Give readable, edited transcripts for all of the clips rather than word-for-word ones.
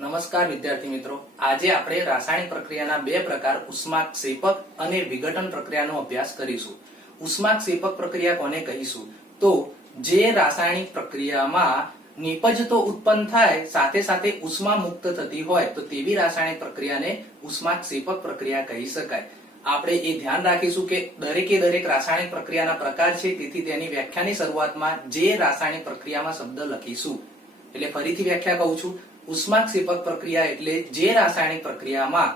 નમસ્કાર વિદ્યાર્થી મિત્રો, આજે આપણે રાસાયણિક પ્રક્રિયાના બે પ્રકાર ઉષ્માક્ષેપક અને વિઘટન પ્રક્રિયાનો અભ્યાસ કરીશું। ઉષ્માક્ષેપક પ્રક્રિયા કોને કહીશું? તો જે રાસાયણિક પ્રક્રિયામાં નિપજ તો ઉત્પન્ન થાય સાથે સાથે ઉષ્મા મુક્ત થતી હોય તો તેવી રાસાયણિક પ્રક્રિયાને ઉષ્માક્ષેપક પ્રક્રિયા કહી શકાય। આપણે એ ધ્યાન રાખીશું કે દરેકે દરેક રાસાયણિક પ્રક્રિયાના પ્રકાર છે, તેથી તેની વ્યાખ્યાની શરૂઆતમાં જે રાસાયણિક પ્રક્રિયામાં શબ્દ લખીશું। એટલે ફરીથી વ્યાખ્યા કહું છું, ઉષ્માક્ષેપક પ્રક્રિયા એટલે જે રાસાયણિક પ્રક્રિયામાં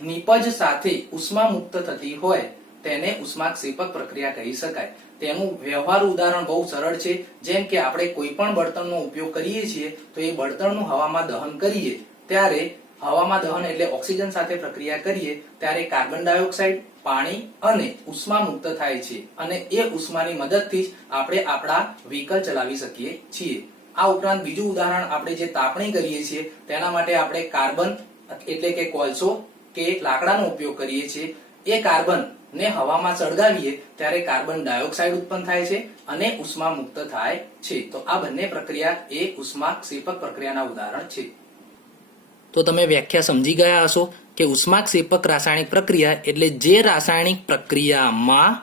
નિપજ સાથે ઉષ્મા મુક્ત થતી હોય તેને ઉષ્માક્ષેપક પ્રક્રિયા કહી શકાય। તેનું વ્યવહારુ ઉદાહરણ બહુ સરળ છે। જેમ કે આપણે કોઈ પણ બળતણનો ઉપયોગ કરીએ છીએ તો એ બળતણનું હવામાં દહન કરીએ ત્યારે હવામાં દહન એટલે ઓક્સિજન સાથે પ્રક્રિયા કરીએ ત્યારે કાર્બન ડાયોક્સાઇડ, પાણી અને ઉષ્મા મુક્ત થાય છે અને એ ઉષ્માની મદદથી જ આપણે આપણા વ્હીકલ ચલાવી શકીએ છીએ। આ ઉપરાંત બીજું ઉદાહરણ, આપણે જે તાપણી કરીએ છીએ તેના માટે આપણે કાર્બન એટલે કે કોલસો કે લાકડાનો ઉપયોગ કરીએ છીએ। એ કાર્બન ને હવામાં સળગાવીએ ત્યારે કાર્બન ડાયોક્સાઇડ ઉત્પન્ન થાય છે અને ઉષ્મા મુક્ત થાય છે। તો આ બંને પ્રક્રિયા એ ઉષ્માક્ષેપક પ્રક્રિયાના ઉદાહરણ છે। તો તમે વ્યાખ્યા સમજી ગયા હશો કે ઉષ્માક્ષેપક રાસાયણિક પ્રક્રિયા એટલે જે રાસાયણિક પ્રક્રિયામાં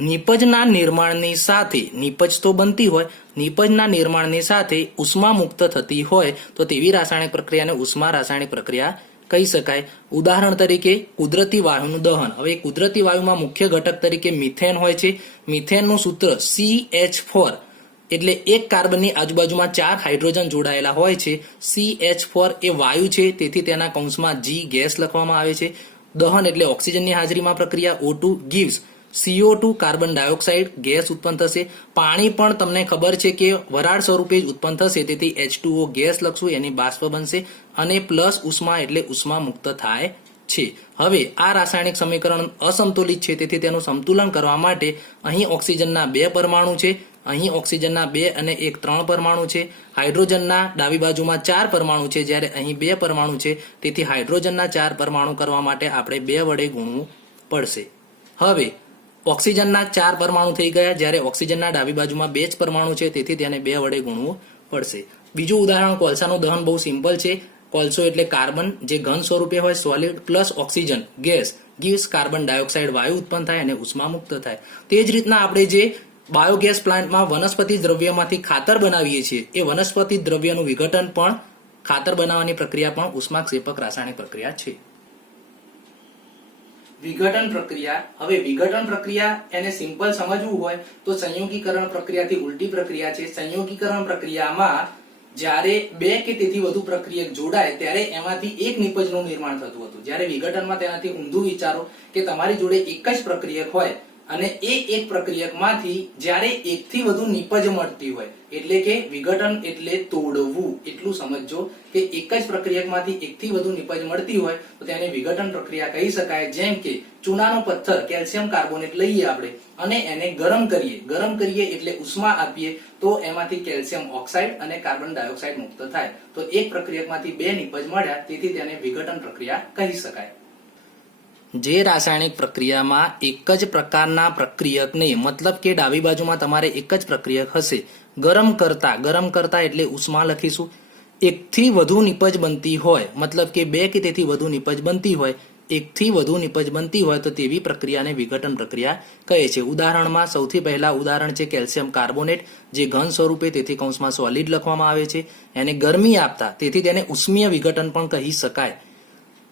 નિપજના નિર્માણની સાથે, નિપજ તો બનતી હોય, નિપજના નિર્માણની સાથે ઉષ્મા મુક્ત થતી હોય તો તેવી રાસાયણિક પ્રક્રિયાને ઉષ્મા રાસાયણિક પ્રક્રિયા કહી શકાય। ઉદાહરણ તરીકે કુદરતી વાયુનું દહન। હવે કુદરતી વાયુમાં મુખ્ય ઘટક તરીકે મિથેન હોય છે। મિથેનનું સૂત્ર CH4 એટલે એક કાર્બનની આજુબાજુમાં 4 હાઇડ્રોજન જોડાયેલા હોય છે। CH4 એ વાયુ છે, તેથી તેના કૌંસમાં G ગેસ લખવામાં આવે છે। દહન એટલે ઓક્સિજનની હાજરીમાં પ્રક્રિયા। O2 gives CO2 carbon dioxide gas ઉત્પન્ન થશે। પાણી પણ તમને ખબર છે કે વરાળ સ્વરૂપે જ ઉત્પન્ન થશે, તેથી H2O ગેસ લખશું, એની બાષ્પ બનશે અને પ્લસ ઉષ્મા એટલે ઉષ્મા મુક્ત થાય છે। હવે આ રાસાયણિક સમીકરણ અસંતુલિત છે, તેથી તેનું સંતુલન કરવા માટે અહીં ઓક્સિજનના 2 પરમાણુ છે, અહીં ઓક્સિજનના 2 અને 1 3 પરમાણુ છે। હાઇડ્રોજનના ડાબી બાજુમાં 4 પરમાણુ છે, જ્યારે અહીં 2 પરમાણુ છે, તેથી હાઇડ્રોજનના 4 પરમાણુ કરવા માટે આપણે 2 વડે ગુણવું પડશે। હવે ઓક્સિજનના 4 પરમાણુ થઈ ગયા, જ્યારે ઓક્સિજનના ડાબી બાજુમાં 2 જ પરમાણુ છે, તેથી તેને 2 વડે ગુણવું પડશે। બીજું ઉદાહરણ કોલસાનું દહન બહુ સિમ્પલ છે। કોલસો એટલે કાર્બન જે ઘન સ્વરૂપે હોય solid plus oxygen gas gives carbon dioxide વાયુ ઉત્પન્ન થાય અને ઉષ્મા મુક્ત થાય। તે જ રીતના આપણે જે બાયોગેસ પ્લાન્ટમાં વનસ્પતિ દ્રવ્યમાંથી ખાતર બનાવીએ છીએ, એ વનસ્પતિ દ્રવ્યનું વિઘટન પણ, ખાતર બનાવવાની પ્રક્રિયા પણ ઉષ્માક્ષેપક રાસાયણિક પ્રક્રિયા છે। વિઘટન પ્રક્રિયા। હવે વિઘટન પ્રક્રિયા એને સિમ્પલ સમજવું હોય તો સંયોગીકરણ પ્રક્રિયાથી ઉલટી પ્રક્રિયા છે। સંયોગીકરણ પ્રક્રિયામાં જ્યારે 2 કે તેથી વધુ પ્રક્રિયક જોડાય ત્યારે એમાંથી એક નિપજનું નિર્માણ થતું હતું, જ્યારે વિઘટનમાં તેનાથી ઊંધું વિચારો કે તમારી જોડે એક જ પ્રક્રિયક હોય અને એ એક પ્રક્રિયકમાંથી જ્યારે એકથી વધુ નિપજ મળતી હોય, એટલે કે વિઘટન એટલે તોડવું, એટલું સમજજો કે એક જ પ્રક્રિયકમાંથી એકથી વધુ નિપજ મળતી હોય તો તેને વિઘટન પ્રક્રિયા કહી શકાય। જેમ કે ચૂનાનો પથ્થર કેલ્શિયમ કાર્બોનેટ લઈએ આપણે અને એને ગરમ કરીએ એટલે ઉષ્મા આપીએ તો એમાંથી કેલ્શિયમ ઓક્સાઇડ અને કાર્બન ડાયોક્સાઇડ મુક્ત થાય, તો એક પ્રક્રિયકમાંથી 2 નિપજ મળ્યા, તેથી તેને વિઘટન પ્રક્રિયા કહી શકાય। જે રાસાયણિક પ્રક્રિયામાં એક જ પ્રકારના પ્રક્રિયકને, મતલબ કે ડાબી બાજુમાં તમારે એક જ પ્રક્રિયક હશે, ગરમ કરતા એટલે ઉષ્મા લખીશું, એકથી વધુ નિપજ બનતી હોય, મતલબ કે 2 કે તેથી વધુ નિપજ બનતી હોય, એકથી વધુ નિપજ બનતી હોય તો તેવી પ્રક્રિયાને વિઘટન પ્રક્રિયા કહે છે। ઉદાહરણમાં સૌથી પહેલા ઉદાહરણ છે કેલ્શિયમ કાર્બોનેટ, જે ઘન સ્વરૂપે તેથી કૌંસમાં સોલિડ લખવામાં આવે છે, એને ગરમી આપતા, તેથી તેને ઉષ્મીય વિઘટન પણ કહી શકાય।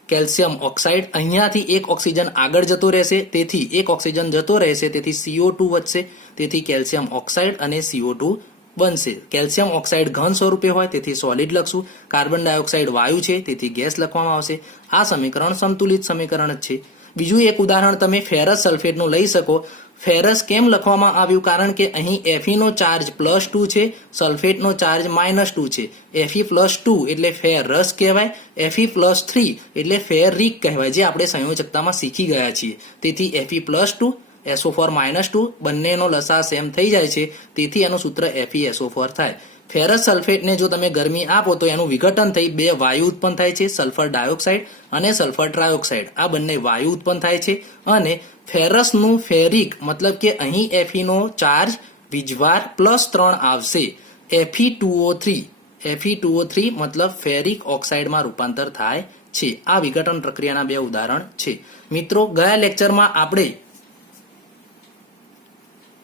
કેલ્શિયમ ઓક્સાઇડ, અહીંયાથી એક ઓક્સિજન આગળ જતો રહેશે, તેથી એક ઓક્સિજન જતો રહેશે, તેથી CO2 વધશે, તેથી કેલ્શિયમ ઓક્સાઇડ અને CO2 બનશે। કેલ્શિયમ ઓક્સાઇડ ઘન સ્વરૂપે હોય તેથી સોલિડ લખશું, કાર્બન ડાયોક્સાઇડ વાયુ છે તેથી ગેસ લખવામાં આવશે। આ સમીકરણ સંતુલિત સમીકરણ જ છે। બીજું એક ઉદાહરણ તમે ફેરસ સલ્ફેટનું લઈ શકો। ફેરસ કેમ લખવામાં આવ્યું? કારણ કે અહીં Fe નો ચાર્જ +2 છે, સલ્ફેટનો ચાર્જ -2 છે। Fe+2 એટલે ફેરસ કહેવાય, Fe+3 એટલે ફેરિક કહેવાય, જે આપણે સંયોજકતામાં શીખી ગયા છીએ। તેથી Fe+2 SO4 -2 બંનેનો લસા સેમ થઈ જાય છે, તેથી એનું સૂત્ર FeSO4 થાય। ફેરસ સલ્ફેટને જો તમે ગરમી આપો તો એનું વિઘટન થઈ 2 વાયુ ઉત્પન્ન થાય છે, સલ્ફર ડાયોક્સાઇડ અને સલ્ફર ટ્રાયોક્સાઇડ। આ બંને વાયુ ઉત્પન્ન થાય છે અને ફેરસનું ફેરિક, મતલબ કે અહીં Fe નો ચાર્જ વીજભાર +3 આવશે, Fe2O3 Fe2O3 મતલબ ફેરિક ઓક્સાઇડમાં રૂપાંતર થાય છે. આ વિઘટન પ્રક્રિયાના બે ઉદાહરણ છે. મિત્રો, ગયા લેક્ચરમાં આપણે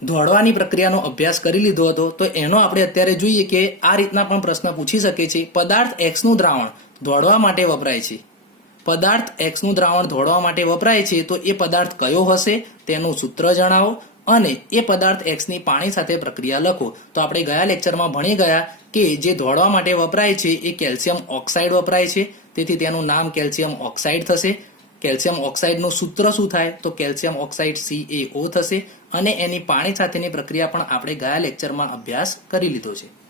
ધોળવાની પ્રક્રિયાનો અભ્યાસ કરી લીધો હતો, તો એનો આપણે અત્યારે જોઈએ કે આ રીતના પણ પ્રશ્ન પૂછી શકે છે. પદાર્થ X નું દ્રાવણ ધોળવા માટે વપરાય છે. પદાર્થ X નું દ્રાવણ ધોળવા માટે વપરાય છે, તો એ પદાર્થ કયો હશે તેનું સૂત્ર જણાવો અને એ પદાર્થ X ની પાણી સાથે પ્રક્રિયા લખો. તો આપણે ગયા લેક્ચરમાં ભણી ગયા કે જે ધોળવા માટે વપરાય છે એ કેલ્શિયમ ઓક્સાઇડ વપરાય છે, તેથી તેનું નામ કેલ્શિયમ ઓક્સાઇડ થશે. કેલ્શિયમ ઓક્સાઇડનું સૂત્ર શું થાય? તો કેલ્શિયમ ઓક્સાઇડ CaO થશે અને એની પાણી સાથેની પ્રક્રિયા પણ આપણે ગયા લેક્ચરમાં અભ્યાસ કરી લીધો છે.